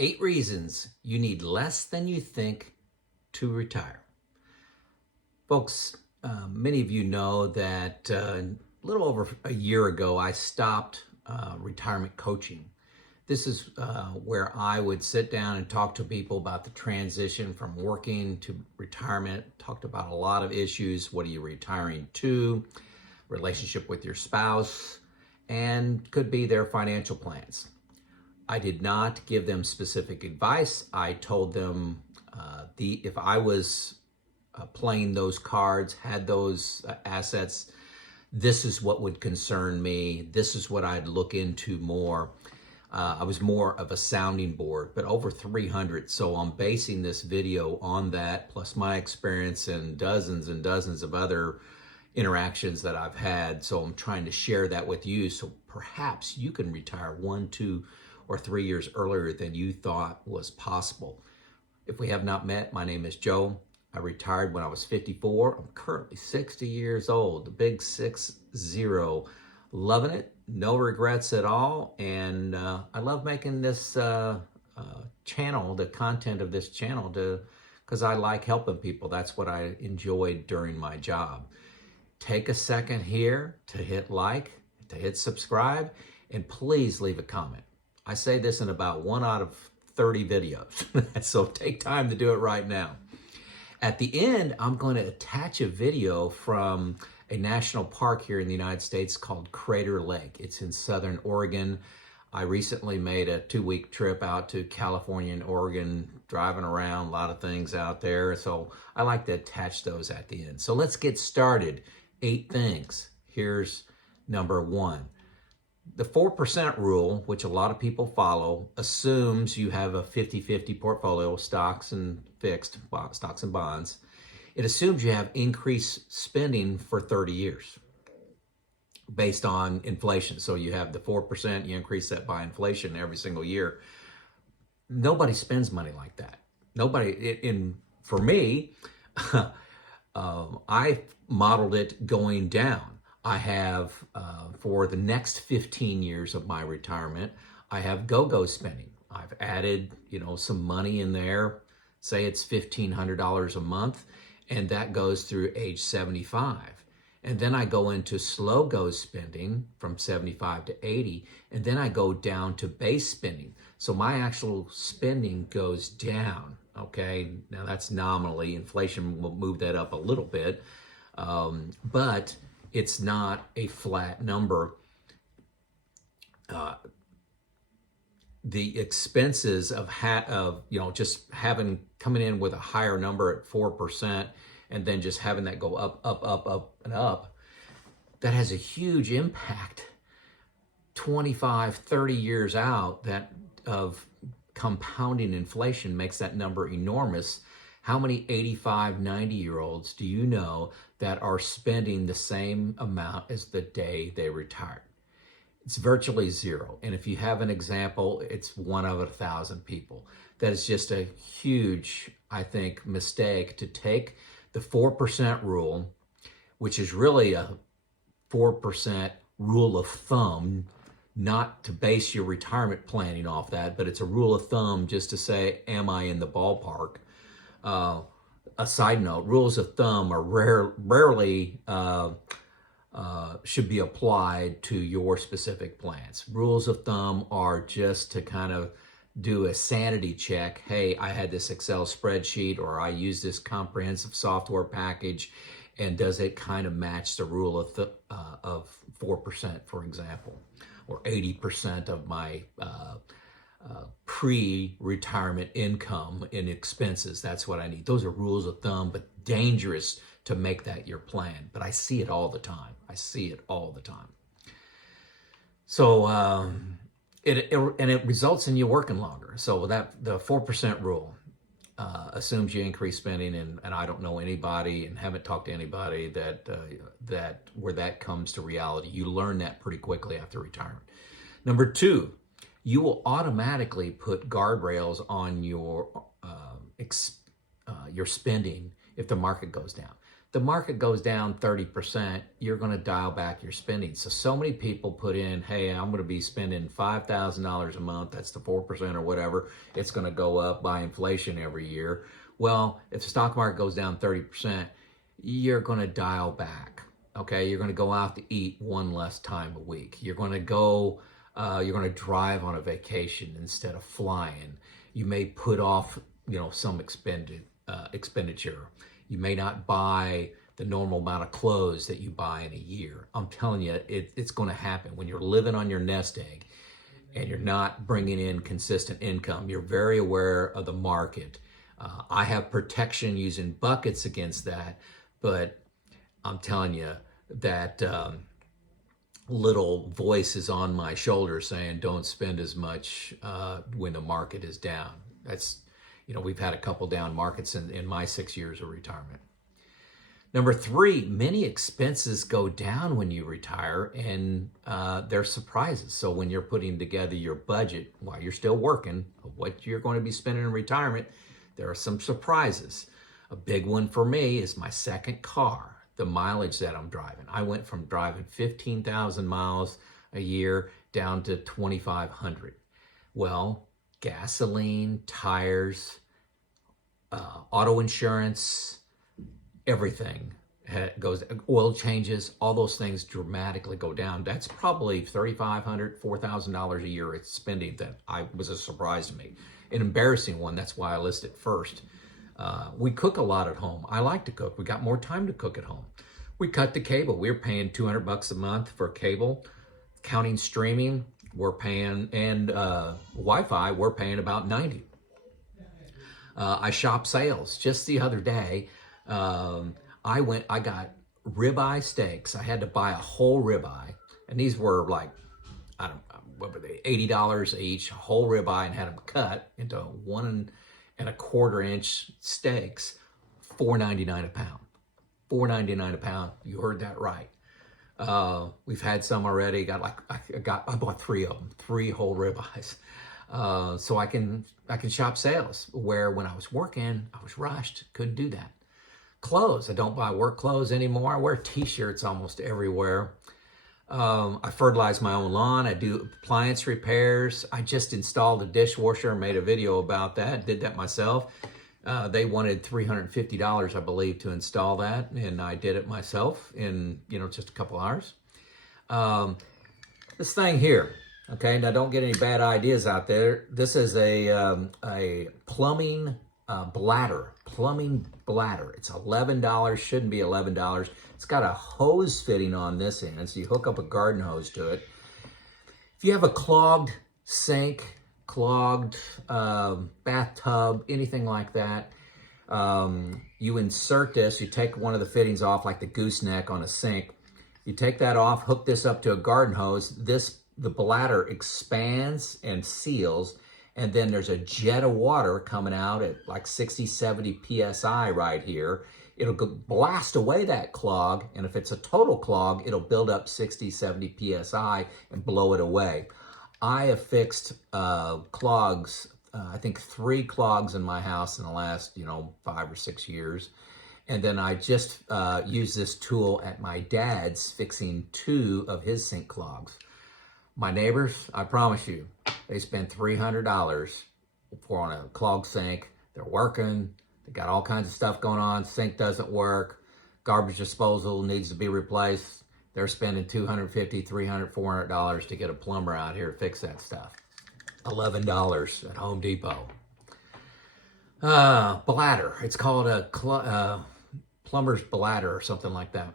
8 reasons you need less than you think to retire. Folks, many of you know that a little over a year ago, I stopped retirement coaching. This is where I would sit down and talk to people about the transition from working to retirement, talked about a lot of issues. What are you retiring to? Relationship with your spouse, and could be their financial plans. I did not give them specific advice. I told them if I was playing those cards, had those assets, this is what would concern me. This is what I'd look into more. I was more of a sounding board, but over 300. So I'm basing this video on that, plus my experience and dozens of other interactions that I've had. So I'm trying to share that with you. So perhaps you can retire 1, 2, or 3 years earlier than you thought was possible. If we have not met, my name is Joe. I retired when I was 54. I'm currently 60 years old, the big 60. Loving it, no regrets at all. And I love making this channel, the content of this channel, because I like helping people. That's what I enjoyed during my job. Take a second here to hit like, to hit subscribe, and please leave a comment. I say this in about 1 out of 30 videos, so take time to do it right now. At the end, I'm going to attach a video from a national park here in the United States called Crater Lake. It's in Southern Oregon. I recently made a 2-week trip out to California and Oregon, driving around, a lot of things out there. So I like to attach those at the end. So let's get started. 8 things. Here's number 1. The 4% rule, which a lot of people follow, assumes you have a 50-50 portfolio of stocks and stocks and bonds. It assumes you have increased spending for 30 years based on inflation. So you have the 4%, you increase that by inflation every single year. Nobody spends money like that. Nobody, for me, I modeled it going down. I have, for the next 15 years of my retirement, I have go-go spending. I've added, some money in there. Say it's $1,500 a month, and that goes through age 75. And then I go into slow go spending from 75 to 80, and then I go down to base spending. So my actual spending goes down, okay? Now that's nominally. Inflation will move that up a little bit, but it's not a flat number. The expenses of just coming in with a higher number at 4% and then just having that go up and up, that has a huge impact 25, 30 years out. That of compounding inflation makes that number enormous. How many 85, 90-year-olds do you know that are spending the same amount as the day they retired? It's virtually zero. And if you have an example, it's 1 out of 1,000 people. That is just a huge, I think, mistake to take the 4% rule, which is really a 4% rule of thumb, not to base your retirement planning off that, but it's a rule of thumb just to say, am I in the ballpark? A side note, rules of thumb are rarely should be applied to your specific plans. Rules of thumb are just to kind of do a sanity check. Hey, I had this Excel spreadsheet, or I use this comprehensive software package, and does it kind of match the rule of 4%, for example, or 80% of my pre-retirement income in expenses? That's what I need. Those are rules of thumb, but dangerous to make that your plan. But I see it all the time. So it results in you working longer. So that the 4% rule assumes you increase spending, and I don't know anybody and haven't talked to anybody that where that comes to reality. You learn that pretty quickly after retirement. Number 2, you will automatically put guardrails on your spending if the market goes down. the market goes down 30%, you're going to dial back your spending. So many people put in, hey, I'm going to be spending $5,000 a month. That's the 4% or whatever. It's going to go up by inflation every year. Well, if the stock market goes down 30%, you're going to dial back. Okay, you're going to go out to eat one less time a week. You're going to go, you're going to drive on a vacation instead of flying. You may put off, some expenditure. You may not buy the normal amount of clothes that you buy in a year. I'm telling you, it's going to happen when you're living on your nest egg and you're not bringing in consistent income. You're very aware of the market. I have protection using buckets against that, but I'm telling you that little voice is on my shoulder saying, don't spend as much when the market is down. That's, we've had a couple down markets in my 6 years of retirement. Number 3, many expenses go down when you retire, and they're surprises. So when you're putting together your budget while you're still working, of what you're going to be spending in retirement, there are some surprises. A big one for me is my second car, the mileage that I'm driving. I went from driving 15,000 miles a year down to 2,500. Well, gasoline, tires, auto insurance, everything goes, oil changes, all those things dramatically go down. That's probably $3,500, $4,000 a year it's spending that was a surprise to me. An embarrassing one, that's why I list it first. We cook a lot at home. I like to cook. We got more time to cook at home. We cut the cable. We're paying $200 a month for cable. Counting streaming, we're paying, and Wi-Fi, we're paying about $90. I shop sales. Just the other day, I got ribeye steaks. I had to buy a whole ribeye, and these were like, I don't know, what were they, $80 each, a whole ribeye, and had them cut into 1¼ inch steaks, $4.99 a pound. $4.99 a pound. You heard that right. We've had some already. I bought 3 of them, 3 whole ribeyes. So I can shop sales, where when I was working, I was rushed, couldn't do that. Clothes, I don't buy work clothes anymore. I wear t-shirts almost everywhere. I fertilize my own lawn. I do appliance repairs. I just installed a dishwasher and made a video about that. Did that myself. They wanted $350, I believe, to install that, and I did it myself in, just a couple hours. This thing here, okay, now don't get any bad ideas out there. This is a plumbing bladder. Plumbing bladder. It's $11. Shouldn't be $11. It's got a hose fitting on this end, so you hook up a garden hose to it. If you have a clogged sink, clogged bathtub, anything like that, you insert this. You take one of the fittings off, like the gooseneck on a sink. You take that off, hook this up to a garden hose. The bladder expands and seals, and then there's a jet of water coming out at like 60, 70 PSI right here. It'll blast away that clog, and if it's a total clog, it'll build up 60, 70 PSI and blow it away. I have fixed clogs, I think 3 clogs in my house in the last, 5 or 6 years. And then I just used this tool at my dad's, fixing 2 of his sink clogs. My neighbors, I promise you, they spent $300 on a clogged sink. They're working. They got all kinds of stuff going on. Sink doesn't work. Garbage disposal needs to be replaced. They're spending $250, $300, $400 to get a plumber out here to fix that stuff. $11 at Home Depot. Bladder. It's called a plumber's bladder or something like that.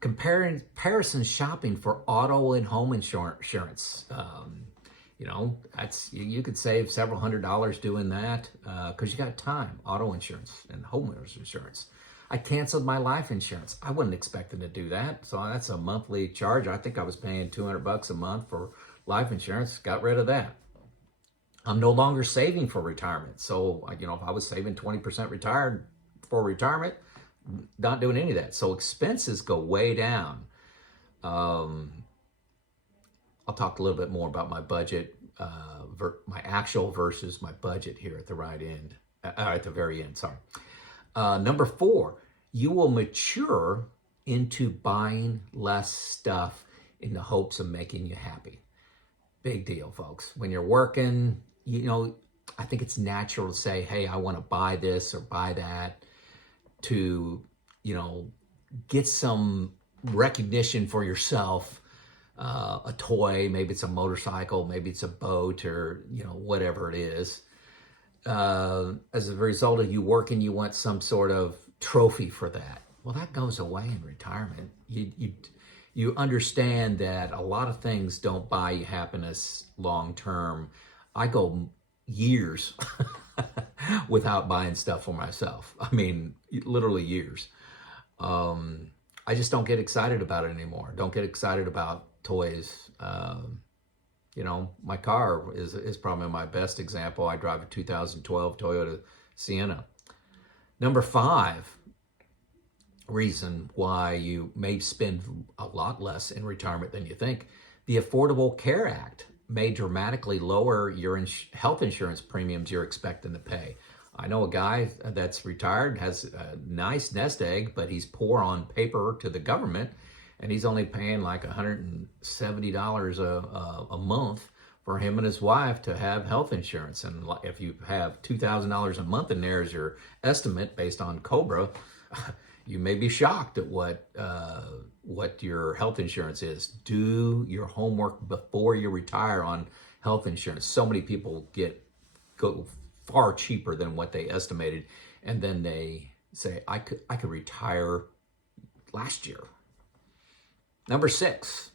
Comparison shopping for auto and home insurance. You could save several $100s doing that because you got time. Auto insurance and homeowners insurance. I canceled my life insurance. I wasn't expecting to do that, so that's a monthly charge. I think I was paying $200 a month for life insurance. Got rid of that. I'm no longer saving for retirement. So, if I was saving 20% retired for retirement, not doing any of that. So expenses go way down. I'll talk a little bit more about my budget, my actual versus my budget here at the right end, at the very end, sorry. Number 4, you will mature into buying less stuff in the hopes of making you happy. Big deal, folks. When you're working, I think it's natural to say, hey, I want to buy this or buy that to, get some recognition for yourself, a toy, maybe it's a motorcycle, maybe it's a boat, or, whatever it is. As a result of you working, you want some sort of trophy for that. Well, that goes away in retirement. You understand that a lot of things don't buy you happiness long term. I go years without buying stuff for myself. I mean, literally years. I just don't get excited about it anymore. Don't get excited about toys. My car is probably my best example. I drive a 2012 Toyota Sienna. Number 5 reason why you may spend a lot less in retirement than you think. The Affordable Care Act may dramatically lower your health insurance premiums you're expecting to pay. I know a guy that's retired, has a nice nest egg, but he's poor on paper to the government, and he's only paying like $170 a month for him and his wife to have health insurance. And if you have $2,000 a month in there as your estimate based on COBRA, you may be shocked at what your health insurance is. Do your homework before you retire on health insurance. So many people go far cheaper than what they estimated, and then they say, I could retire last year. Number 6,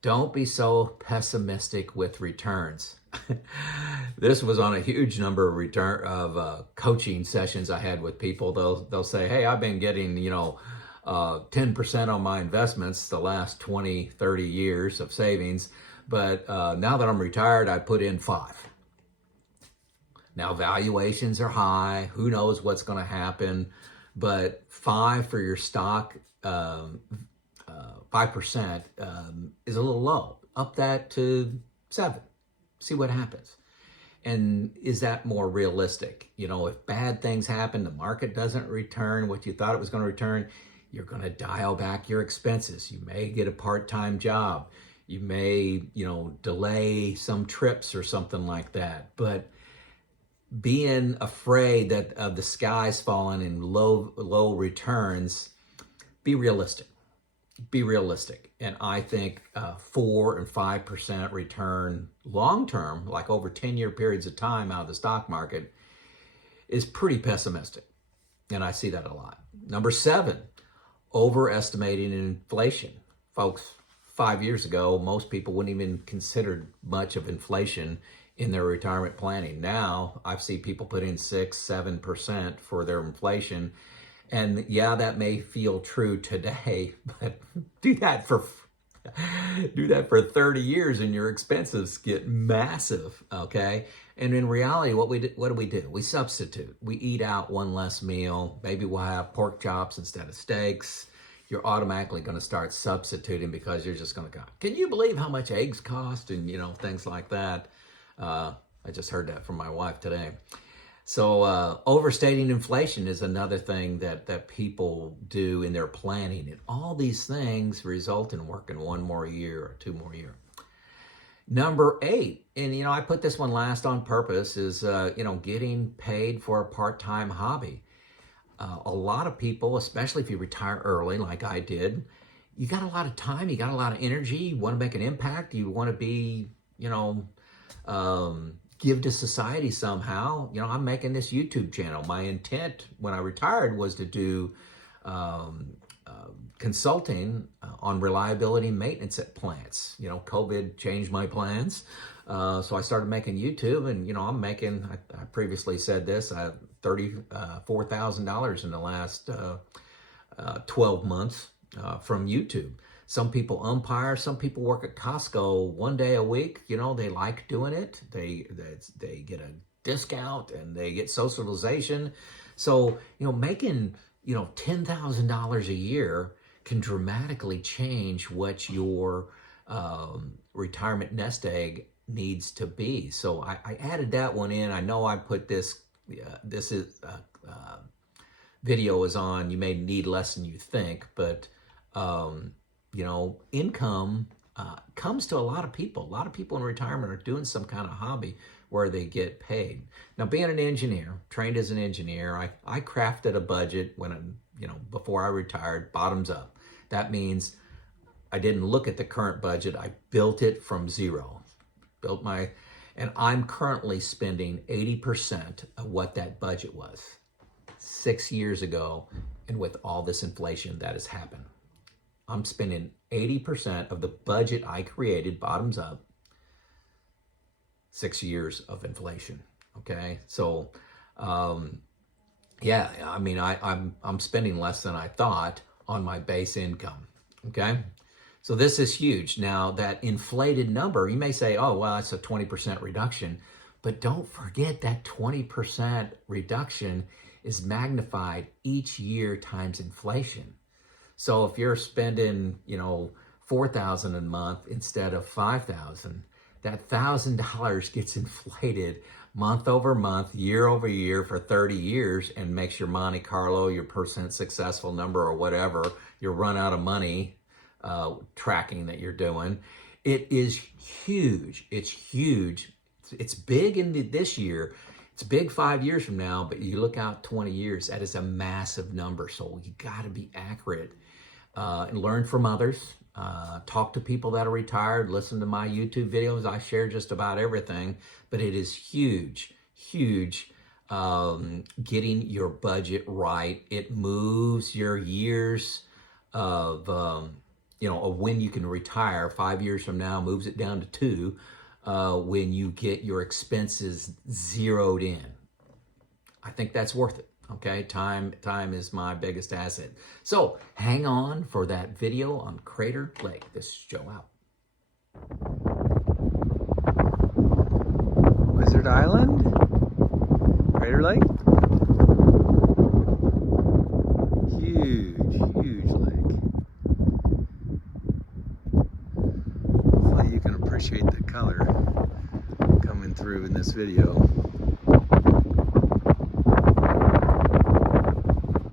don't be so pessimistic with returns. This was on a huge number of coaching sessions I had with people. They'll say, hey, I've been getting 10% on my investments the last 20, 30 years of savings, but now that I'm retired, I put in 5. Now valuations are high. Who knows what's going to happen? But 5 for your stock, 5% is a little low. Up that to 7. See what happens. And is that more realistic? If bad things happen, the market doesn't return what you thought it was going to return, you're going to dial back your expenses. You may get a part-time job. You may, delay some trips or something like that. But being afraid that of the skies falling and low returns, be realistic. Be realistic. And I think 4 and 5% return long term, like over 10-year periods of time out of the stock market, is pretty pessimistic. And I see that a lot. Number 7, overestimating inflation. Folks, 5 years ago, most people wouldn't even consider much of inflation in their retirement planning. Now, I've seen people put in 6-7% for their inflation. And yeah, that may feel true today, but do that for 30 years and your expenses get massive, okay? And in reality, what do we do? We substitute. We eat out one less meal. Maybe we'll have pork chops instead of steaks. You're automatically going to start substituting because you're just going to go, can you believe how much eggs cost? And, things like that. I just heard that from my wife today. So overstating inflation is another thing that people do in their planning. And all these things result in working 1 more year or 2 more years. Number 8, and I put this one last on purpose, is getting paid for a part-time hobby. A lot of people, especially if you retire early like I did, you got a lot of time, you got a lot of energy, you want to make an impact, you want to be, give to society somehow. I'm making this YouTube channel. My intent when I retired was to do consulting on reliability and maintenance at plants. COVID changed my plans. So I started making YouTube, and, I'm making, I previously said this, $34,000 in the last 12 months from YouTube. Some people umpire, some people work at Costco 1 day a week. They like doing it. They get a discount and they get socialization. So, making, $10,000 a year can dramatically change what your retirement nest egg needs to be. So I added that one in. I know I put this video is on, you may need less than you think, but income comes to a lot of people. A lot of people in retirement are doing some kind of hobby where they get paid. Now, being an engineer, trained as an engineer, I crafted a budget before I retired, bottoms up. That means I didn't look at the current budget. I built it from zero. And I'm currently spending 80% of what that budget was 6 years ago, and with all this inflation that has happened. I'm spending 80% of the budget I created, bottoms up, 6 years of inflation, okay? So, yeah, I mean, I'm spending less than I thought on my base income, okay? So this is huge. Now, that inflated number, you may say, oh, well, that's a 20% reduction, but don't forget that 20% reduction is magnified each year times inflation. So if you're spending, $4,000 a month instead of $5,000, that $1,000 gets inflated month over month, year over year for 30 years and makes your Monte Carlo, your percent successful number or whatever, your run out of money tracking that you're doing. It is huge. It's huge. It's big in this year. It's big 5 years from now, but you look out 20 years, that is a massive number. So you got to be accurate and learn from others. Talk to people that are retired. Listen to my YouTube videos. I share just about everything, but it is huge, huge getting your budget right. It moves your years of when you can retire. 5 years from now, moves it down to 2 when you get your expenses zeroed in. I think that's worth it. Okay, time is my biggest asset. So hang on for that video on Crater Lake. This is Joe out. Wizard Island? Crater Lake? Huge, huge lake. Hopefully you can appreciate the color coming through in this video.